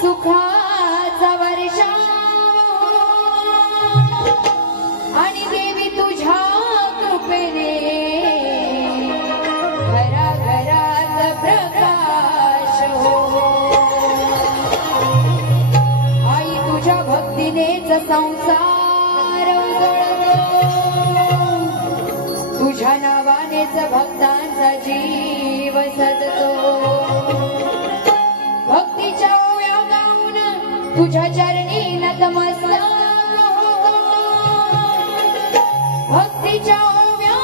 सुखाचा वर्षा जीव सजतो भक्तीच्या ओव्या गाऊन तुझ्या चरणी नतमस्तक होतो भक्तीच्या ओव्या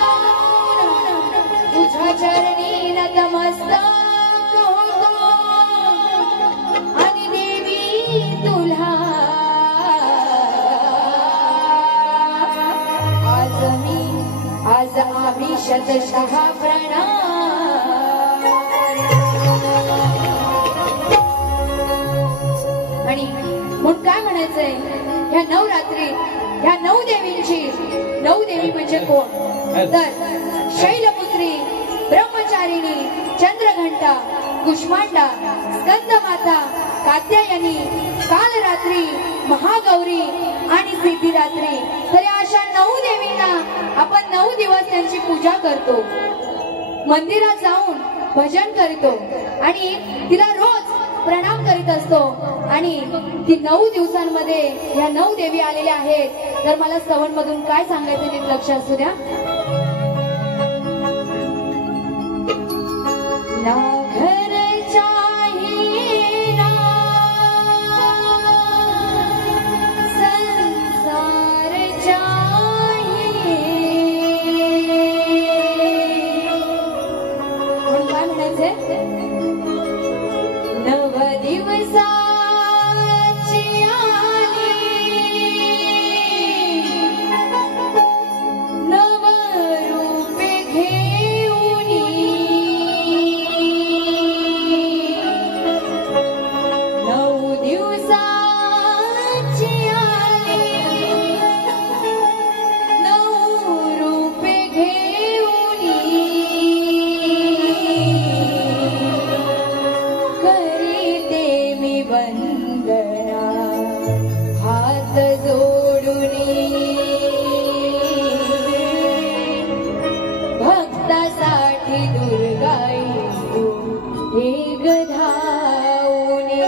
गाऊन तुझ्या चरणी नतमस्तक होतो आणि देवी तुला आज आम्ही शतशः प्रणाम आणि म्हणून काय म्हणायचंय ह्या नवरात्री ह्या नऊ देवींची नऊ देवी म्हणजे कोण तर शैलपुत्री ब्रह्मचारिणी चंद्रघंटा कुष्मांडा स्कंदमाता कात्यायनी कालरात्री महागौरी आणि सिद्धिदात्री तर अशा नऊ देवींना आपण 9 दिवस त्यांची पूजा करतो मंदिरात जाऊन भजन करतो आणि तिला रोज प्रणाम करीत असतो आणि ती 9 दिवसांमध्ये ह्या 9 देवी आलेल्या आहेत तर मला स्तवन मधून काय सांगायचं नीट लक्ष असू द्या ना घर चाहिए ना संसार चाहिए म्हणून काय म्हणायचंय नव दिवसाची आली नव रूपे घेऊनी नऊ दिवसाची आली नऊ रूपे घेऊनी करीते मी वंदना हात जोडुनी भक्तासाठी दुर्गाई तू हे गधावनी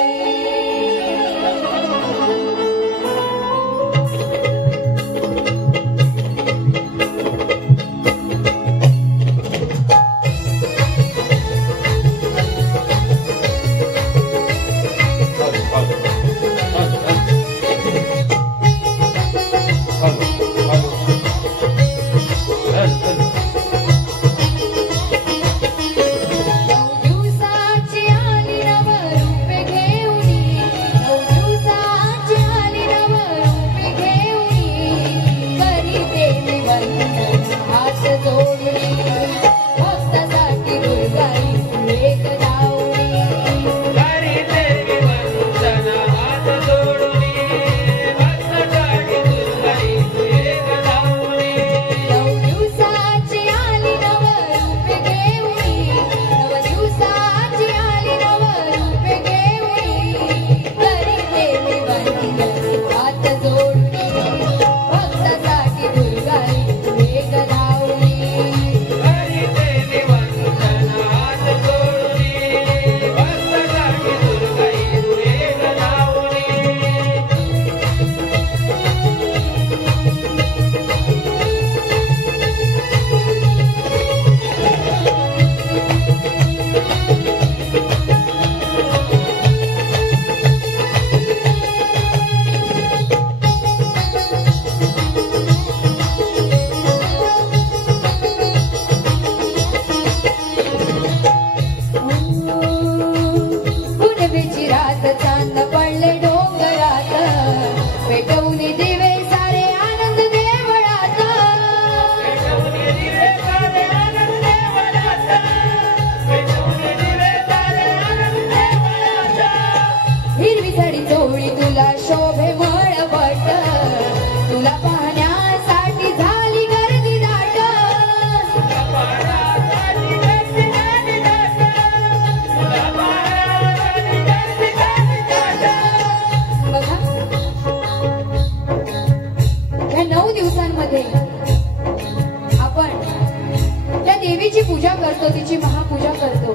पूजा करतो तिची महापूजा करतो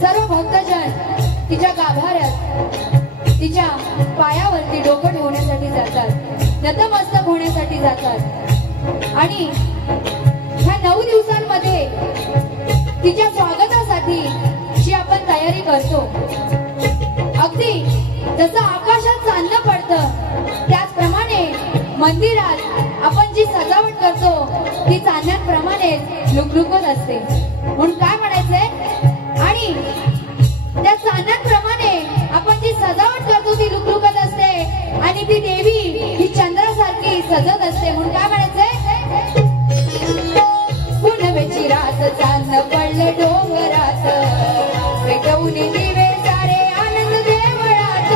सर्व भक्तजन तिच्या गाभाऱ्यात तिच्या पायावरती डोकं ठेवण्यासाठी जातात नतमस्तक होण्यासाठी जातात आणि ह्या 9 दिवसांमध्ये मंदिरामध्ये तिच्या स्वागतासाठी जी आपण तयारी करतो, अगदी जसं आकाशात चांदणं पडतं त्याचप्रमाणे मंदिरात आपण जी सजावट करतो ती चांदण्याप्रमाणेच लुकलुकत असते. म्हणून काय म्हणायचंय, आणि त्या चांदण्याप्रमाणे आपण जी सजावट करतो ती लुकलुकत असते आणि ती देवी ही चंद्रासारखी सजत असते. म्हणून काय म्हणायचंय, पुनवेची रात चांदणं पडलं डोंगरात, पेटवून दिवे सारे आनंद देवळात.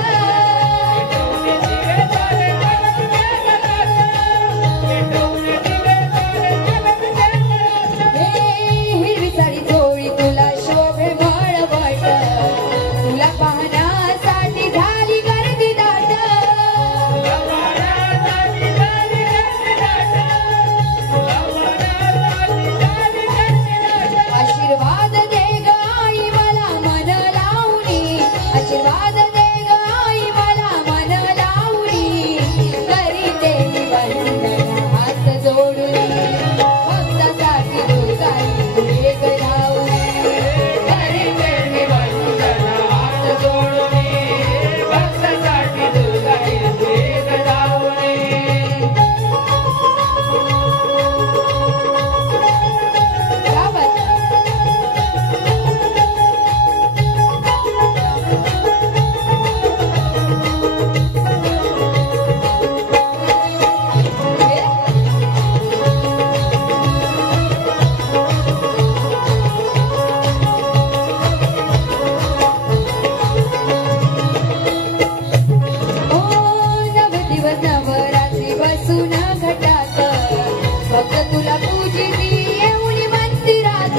हिरवी साडी चोळी तुला शोभे मळवट, तुला पाहण्यासाठी झाली गर्दी दाट. आशीर्वाद दे ग आई मला मन लावणी, आशीर्वाद दे ग आई मला मन लावणी. करीते मी वंदना हात जोडून, भक्तासाठी दुर्गाई वेग लावणी. करीते मी वंदना हात जोडून, भक्तासाठी दुर्गाई वेग लावणी. गावात नवदिवस नवरात्री बसून घटात, फक्त तुला पूजिती एवढी मंदिरात.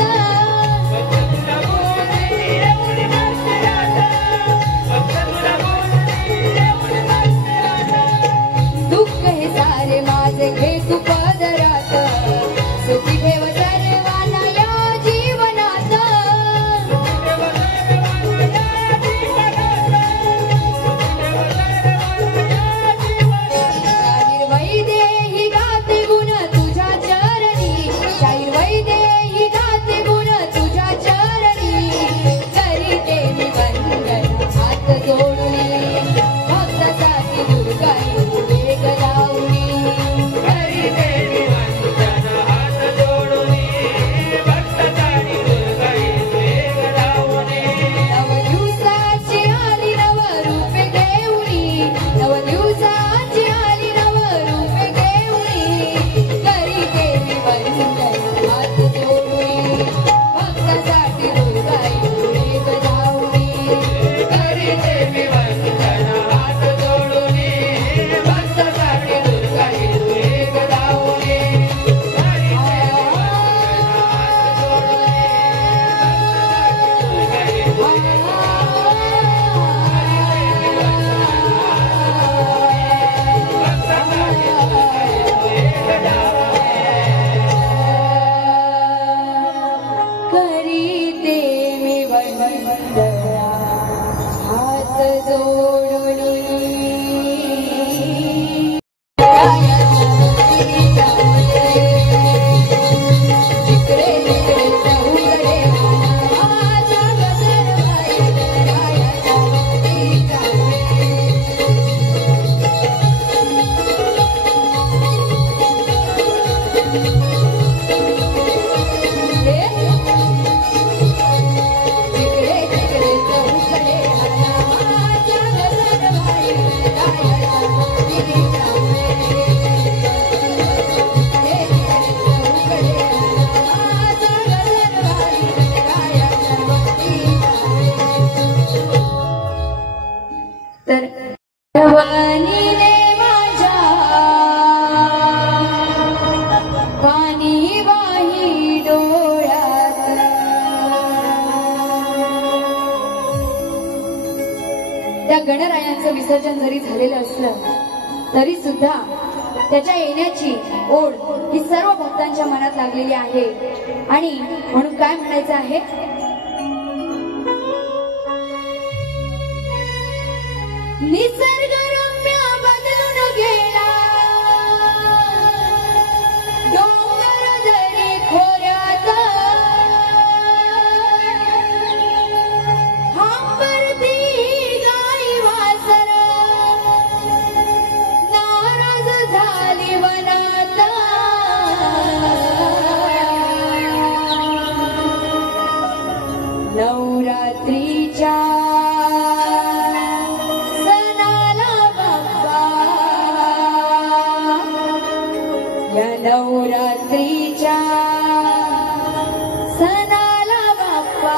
दुःख हे सारे माझे घे तू पदरात, सुखी ठेव सर्वांना या जीवनात. शाहीर वैदेही गाते गुण तुझ्या चरणी, शाहीर वैदेही गाते गुण तुझ्या चरणी. करीते मी वंदना हात जोडून, भक्तासाठी दुर्गाई वेग लावणी. करीते मी वंदना हात जोडून, भक्तासाठी दुर्गाई वेग लावणी. नव दिवसाची आली नव रूपे घेऊनी, नव दिवसाची आली नव रूपे घेऊनी. करीते मी वंदना हात जोडून, भक्तासाठी दुर्गाई वेग लावणी. करीते मी वंदना हात जोडून, भक्तासाठी दुर्गाई वेग लावणी. करीते मी वंदना हात जोडून. जिकडे तिकडे चहूकडे माझा गजरबाई रायाच्या भक्तीचा जिकडे तिकडे चहूकडे माझा गजरबाई रायाच्या भक्तीचा. तर भवानीने माझ्या पाणी वाही डोळ्यात, त्या गणरायांचं विसर्जन जरी झालेलं असलं तरी सुद्धा त्याच्या येण्याची ओढ ही सर्व भक्तांच्या मनात लागलेली आहे. आणि म्हणून काय म्हणायचं आहे, निसर्गरम्य बदलून गेला डोंगर दरी खोऱ्यात. या नवरात्रीच्या सणाला बाप्पा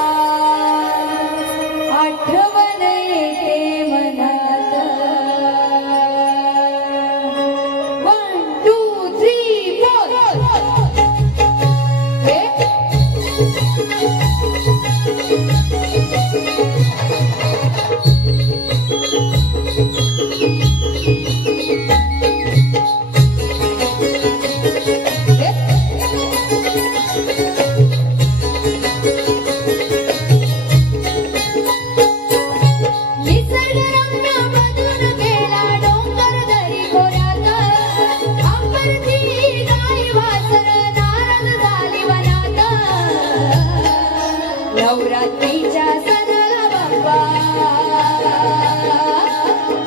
आठवण येते मनात. 1 2 3 4 नवरात्रीच्या सणाला बाप्पा,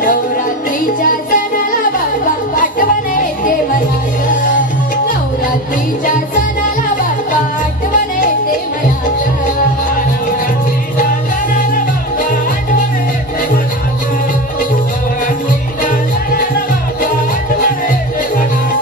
नवरात्रीच्या सणाला बाप्पा आठवण येते मनात. नवरात्रीच्या सणाला बाप्पा आठवण येते मनात. नवरात्रीच्या सणाला बाप्पा आठवण येते मनात. नवरात्रीच्या सणाला बाप्पा आठवण येते मनात.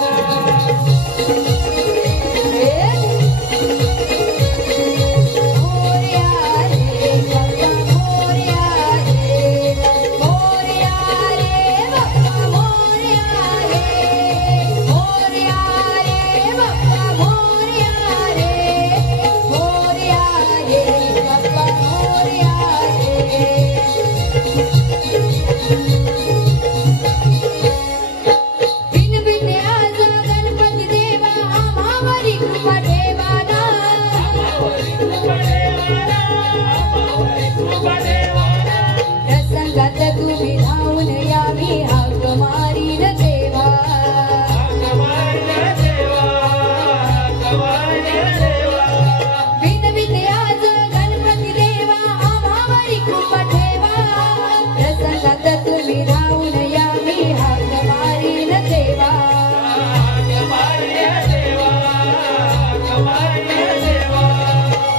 प्रसंगात तुम्ही धावून यावी हाक मारीन देवा. विनविते आज गणपती देवा आम्हावरी कृपा ठेवा. प्रसंगात तुम्ही धावून यावी हाक मारीन देवा.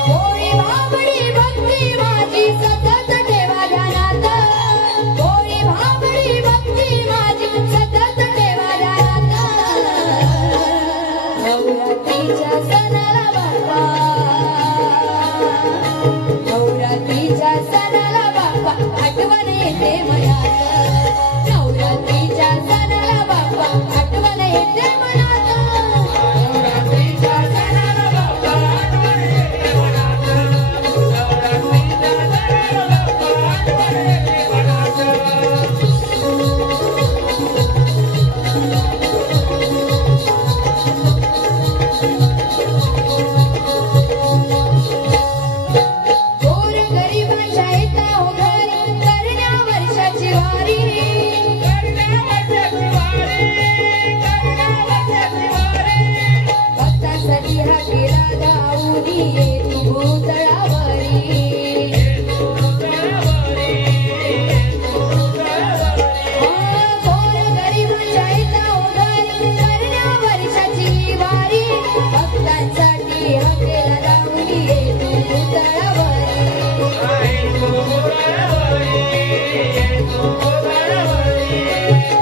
होळी भाबडी भक्ती माझी सतत ठेवा ध्यानात. होळी भाबडी भक्ती माझी सतत ठेवा ध्यानात. नवरात्रीच्या सणाला बाप्पा, नवरात्रीच्या सणाला बाप्पा आठवण येते मनात. नवरात्रीच्या सणाला बाप्पा आठवण येते मनात. नवरात्रीच्या सणाला बाप्पा आठवण येते मनात. नवरात्रीच्या सणाला बाप्पा आठवण येते मनात. गोर गरिबांच्या येता हो घरी करण्या वर्षाची वारी. भक्तांसाठी हा केला धावूनी येतो भूतळावरी. गोर गरिबांच्या येता हो घरी करण्या वर्षाची वारी. भक्तांसाठी हा केला धावूनी येतो भूतळावरी.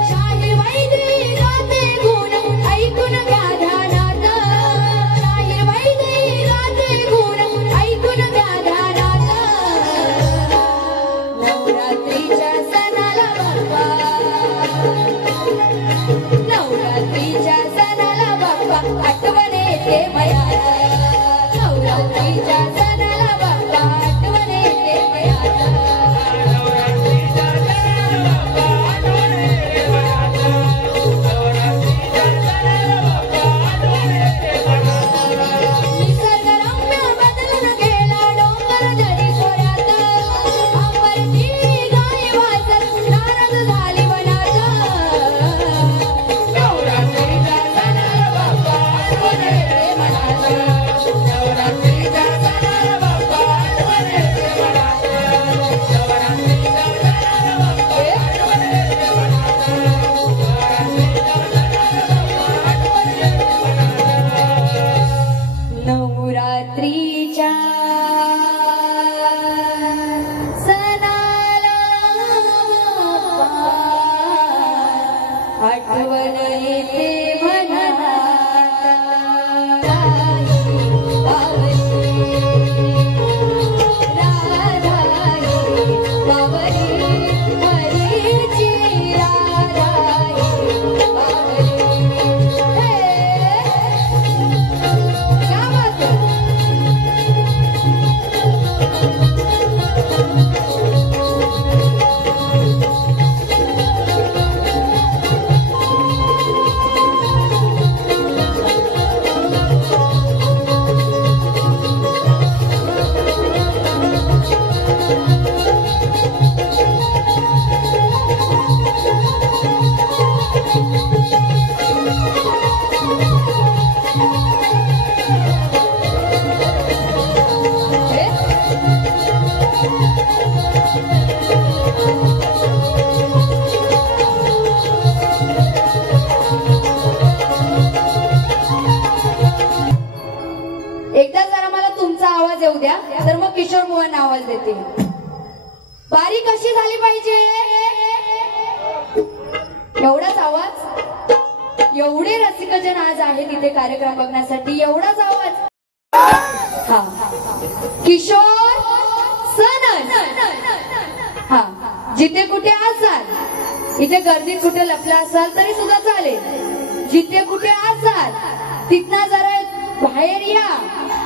शाहीर वैद्य गाते गुण ऐकून घ्या ध्यानात. शाहीर वैद्य गाते गुण ऐकून घ्या ध्यानात. नवरात्रीच्या सणाला बाप्पा, नवरात्रीच्या सणाला बाप्पा आठवण येते मनात. नवरात्रीच्या सणाला बाप्पा आठवण येते मनात. नवरात्रीच्या सणाला बाप्पा आठवण येते मनात. नवरात्रीच्या सणाला बाप्पा आठवण येते मनात. निसर्गरम्य बदलून गेला डोंगर दरी खोऱ्यात. अंबरची गाय वाजत नारद झाली वनात. नवरात्रीच्या सणाला बाप्पा आठवण येते मनात. द्या, तर मग किशोर बुवांना आवाज देते. बारी कशी झाली पाहिजे? एवढाच आवाज. एवढे रसिकजन आज आहेत इथे कार्यक्रम बघण्यासाठी. एवढाच आवाज. हा, किशोर सनस. हा, जिथे कुठे असाल, इथे गर्दीत कुठे लपला असाल तरी सुद्धा चालेल. जिथे कुठे असाल तिथनं जरा बाहेर या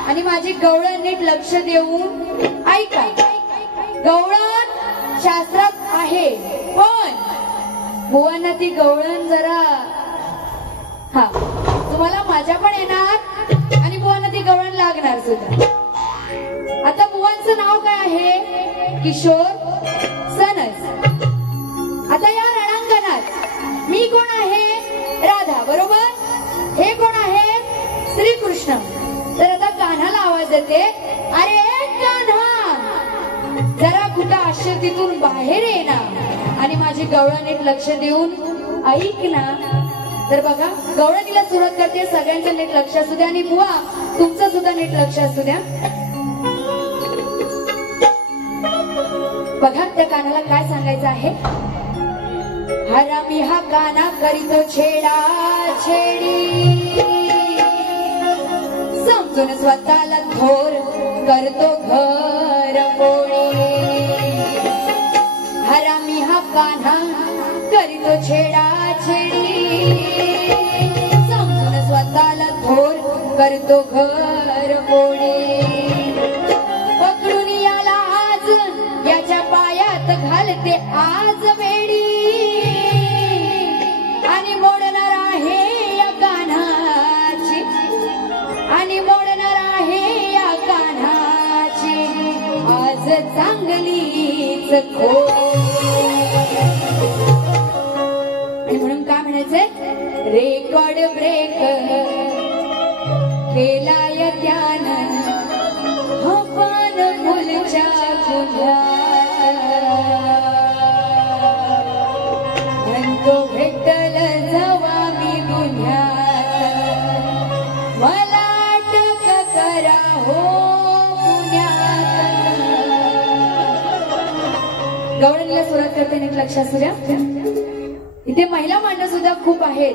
आणि माझी गवळण नीट लक्ष देऊन ऐका. गवळण शास्त्रात आहे, पण बुवांना ती गवळण जरा हा तुम्हाला माझ्या पण येणार आणि बुवांना ती गवळण लागणार सुद्धा. आता बुवांचं नाव काय आहे? किशोर सनस. आता या रणांगणात मी कोण आहे? राधा, बरोबर. हे कोण आहे? श्रीकृष्ण. तर आता कान्हाला आवाज देते, अरे कान्हा, जरा कुठं आश्चर्यातून बाहेर ये ना आणि माझी गवळण नीट लक्ष देऊन ऐक ना. तर बघा, गवळणीला सुरुवात करते. सगळ्यांचं नीट लक्ष असू द्या आणि बुवा तुमचं सुद्धा नीट लक्ष असू द्या. बघा त्या कानाला काय सांगायचं आहे. हरामी हा काना करीतो छेडा छेडी, समजून स्वतःला थोर करतो घर पोळी. हरामी हा कान्हा करीतो छेडा छेडी, समजून स्वतःला थोर करतो घर पोळी. पकडून याला आज याच्या पायात घालते आज वेडी, आणि मोडणार आहे या कान्हाची, आणि मोडणार आहे या कान्हाची आज चांगलीच खोड. आणि म्हणून काय म्हणायचंय? रेकॉर्ड ब्रेक केलाय त्यानं हवान फुलच्या गुन्ह्यात, म्हणतो भेटल जवा मी गुन्ह्यात, मला अटक करा हो पुण्यात. गवळणीला सुरुवात करते, नीट लक्षात असू द्या. इथे महिला मांडव सुद्धा खूप आहेत.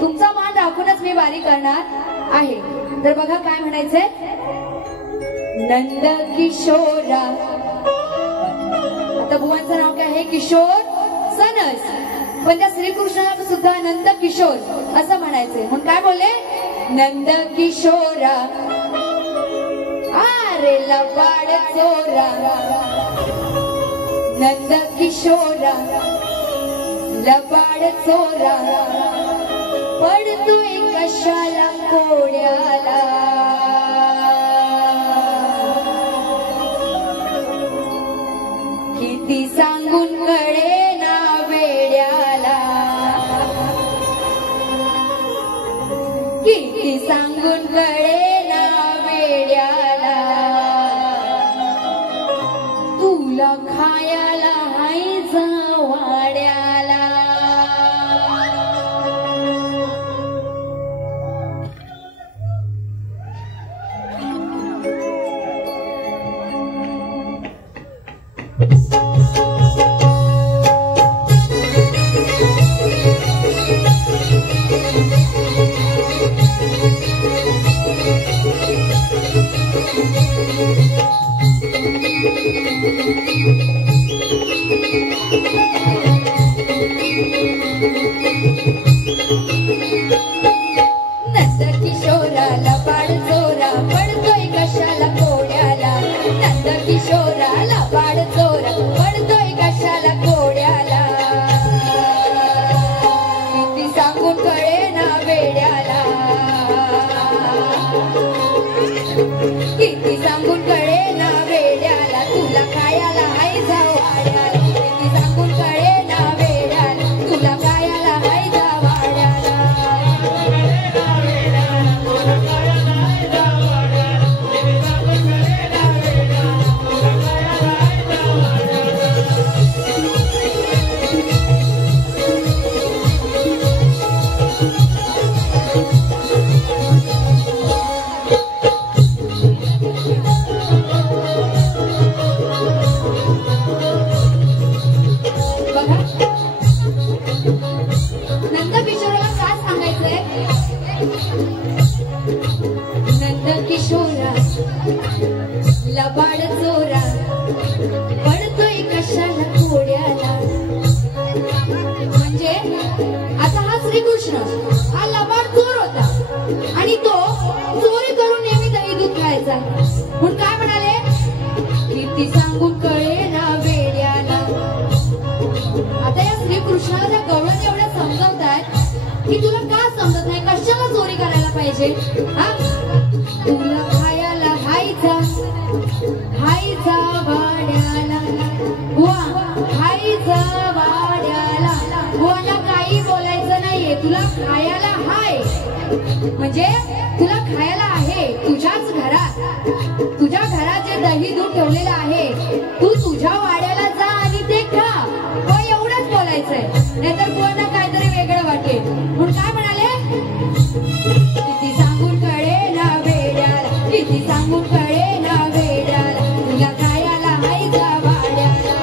तुमचा मान राखूनच मी वारी करणार आहे. तर बघा काय म्हणायचंय. नंद किशोरा. आता बुवांचं नाव काय आहे? किशोर सनस. पण त्या श्रीकृष्णाला सुद्धा नंद किशोर असं म्हणायचंय. म्हणून काय बोलले? नंद किशोरा अरे लबाड चोरा, नंद किशोरा लबाड चोरा, पडतोय कशाला कोड्याला. किती सांगून कळे ना वेड्याला, किती सांगून कळे ना वेड्याला, तुला खायला हायचं वाड्याला. नंद किशोरा लबाड चोरा, पडतोय कशाला कोड्याला, नंद किशोरा लबाड चोरा, पडतोय कशाला कोड्याला. किती सांगून कळे ना वेड्याला, किती सांगून कळे ना आणि तो चोरी करून नेहमी दही दूध खायचा. म्हणून काय म्हणाले, किती सांगून कळेना वेड्याला. आता या श्रीकृष्णाला त्या गवळण एवढ्या समजवतायत की तुला का समजत नाही, कशाला चोरी करायला पाहिजे. हा, तुला खायला हायचा वाड्याला, वा हायचा वाड्याला. बुवाला काही बोलायचं नाहीये, तुला खायला हाय म्हणजे तुला खायला आहे. तुझ्याच घरात, तुझ्या घरात जे दही दूध ठेवलेलं आहे, तू तुझ्या वाड्याला जा आणि ते खा. एवढंच बोलायचंय, नाहीतर बुवांना काहीतरी वेगळं वाटेल. म्हणून काय म्हणाले, किती सांगून कळेना वेड्याला, किती सांगून कळेना वेड्याला, तुला खायला हायचा वाड्याला.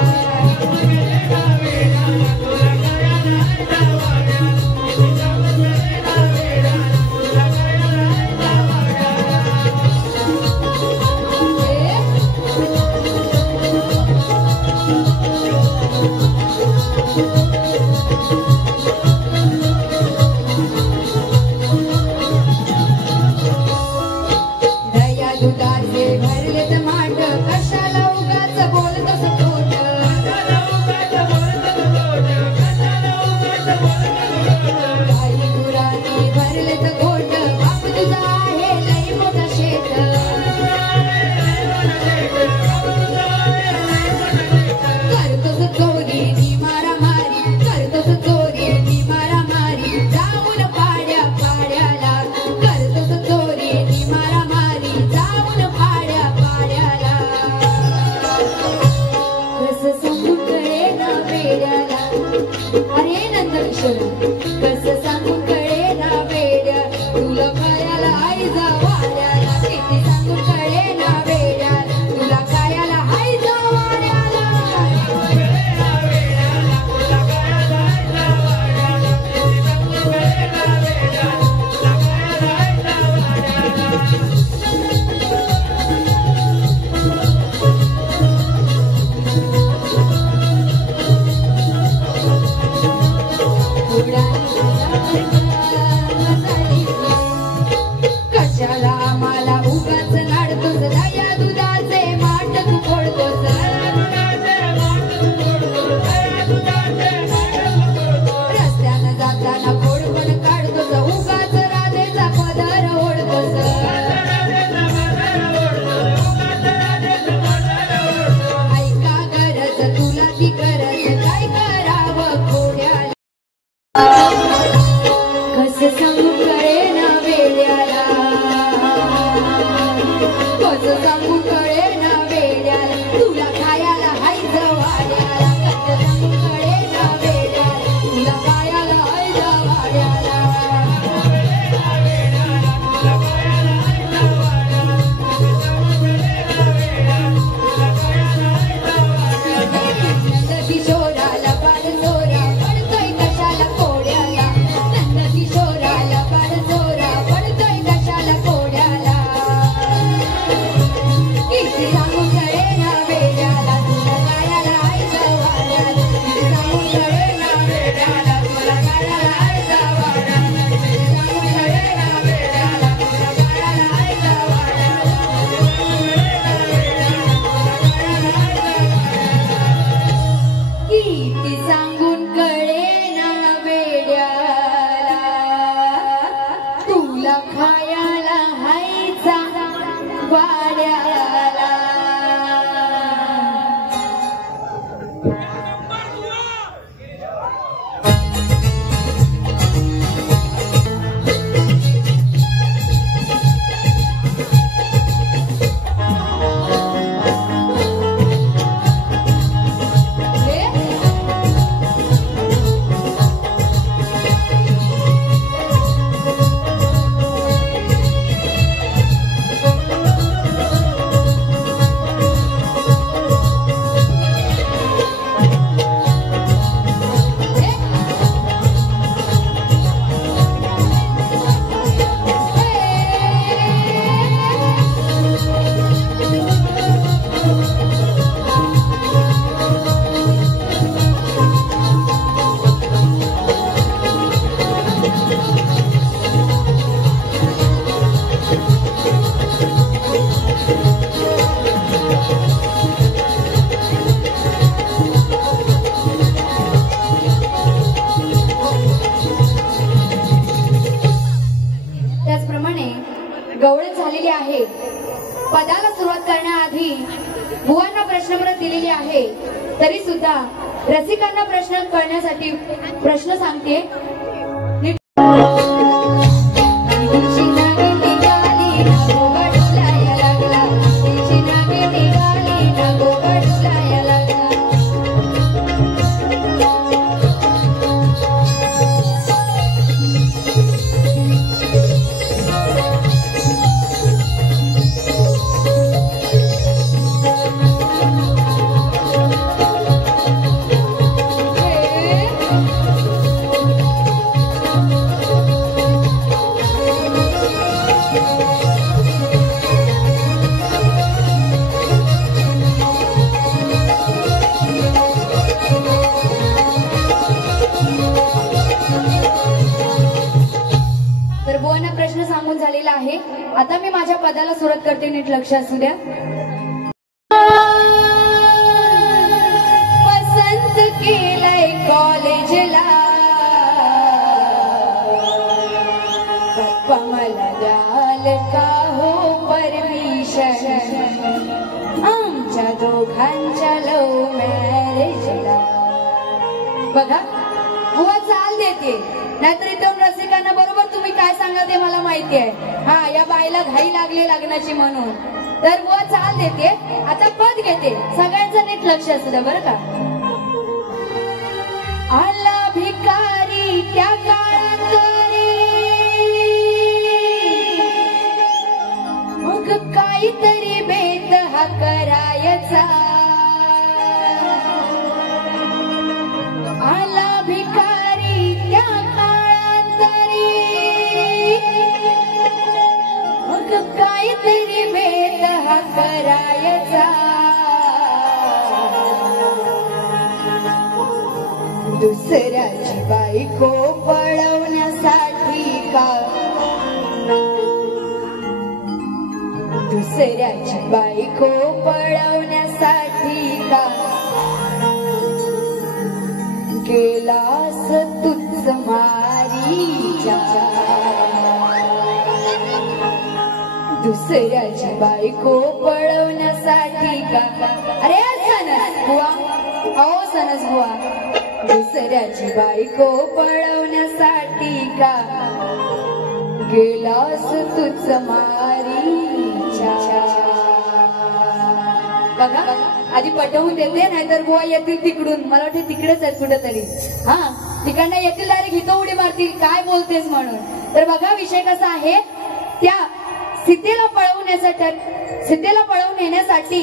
गवळण झालेली आहे. पदाला सुरुवात करण्याआधी बुवांना प्रश्नपत्र दिलेली आहे, तरी सुद्धा रसिकांना प्रश्न कळण्यासाठी प्रश्न सांगते. आता मी माझ्या पदाला सुरुवात करते, नीट लक्ष असू द्या. पसंत केलंय कॉलेजला, पप्पा मला द्याल का हो परमिशन आमच्या दोघांच्या लव्ह मॅरेजला. बघा बुवा चाल देते, नाहीतर इथून रसिकांना बरोबर तुम्ही काय सांगा ते मला माहिती आहे. हा, या बाईला घाई लागली लग्नाची म्हणून, तर बुवा चाल देते. आता पद घेते, सगळ्यांचं नीट लक्ष असू द्या बरं का. आला भिकारी त्या काळात मग काहीतरी बेत हा करायचा. आला भिकारी त्या काहीतरी भेद हा करायचा. दुसऱ्याची बायको पळवण्यासाठी का, दुसऱ्याची बायको पळवण्यासाठी का गेलास तूच मारीच्या. दुसऱ्याची बायको पळवण्यासाठी का, अरे सनस बुवा, अहो सनस बुवा, दुसऱ्याची बायको पळवण्यासाठी का गेलास तूच मारीच्या. बघा आधी पटवून देते, नाहीतर बुवा येतील तिकडून, मला वाटतं तिकडेच आहेत कुठेतरी. हा, तिकडनं येतील डायरेक्ट हिथं उडी मारतील, काय बोलतेस म्हणून. तर बघा विषय कसा आहे, त्या सीतेला पळवून नेण्यासाठी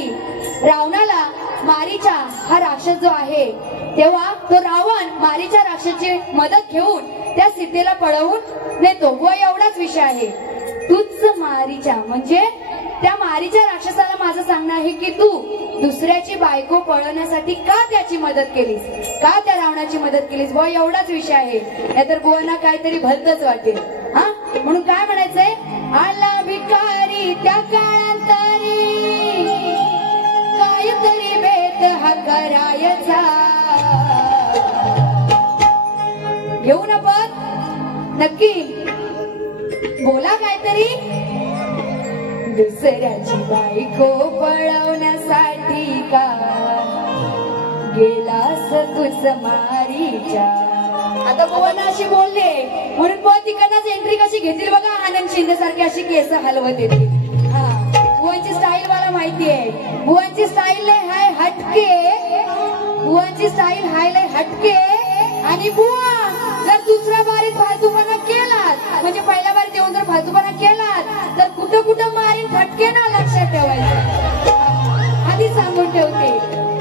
रावणाला मारीचा हा राक्षस जो आहे, तेव्हा तो रावण मारीच्या राक्षसाची मदत घेऊन त्या सीतेला पळवून नेतो. व एवढाच विषय आहे. तूच मारीचा म्हणजे त्या मारीच्या राक्षसाला माझं सांगणं आहे की तू दुसऱ्याची बायको पळवण्यासाठी का त्याची मदत केलीस, का त्या रावणाची मदत केलीस. व एवढाच विषय आहे, नाहीतर बुवांना काहीतरी भलतच वाटेल. हा, म्हणून काय म्हणायचंय, आला भिकारी त्या काळांतरी काहीतरी बेत हा करायचा. घेऊ ना पद, नक्की बोला काहीतरी. दुसऱ्याची बायको पळवण्यासाठी का गेलास तूच मारीच्या. आता बुवांना अशी बोलले म्हणून बुवा तिकडनंच एंट्री कशी घेतील बघा, आनंद शिंदे सारखी अशी केस हलवत येतील. हा, बुवांची स्टाईल मला माहिती आहे. बुवांची स्टाईल हाय हटके, बुवांची स्टाईल हाय लय हटके. आणि बुवा जर दुसऱ्या बारीत फालतूपणा केलात, म्हणजे पहिल्या बारीत येऊन जर फालतूपणा केलात तर कुठं कुठं मारीन फटके ना, लक्षात ठेवायचं. आधी सांगून ठेवते.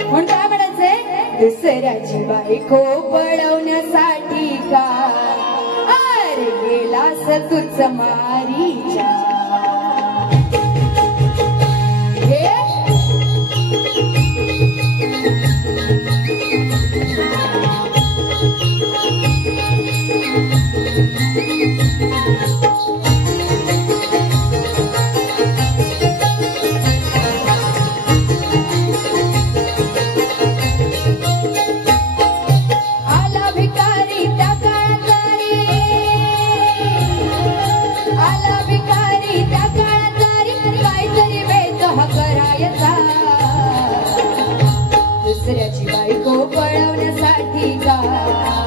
म्हणून काय म्हणायचंय, दुसऱ्याची बायको पळवण्यासाठी का अरे गेलास तूच मारीच्या. आला भिकारी जायचा दुसऱ्याची बायको पळवण्यासाठी का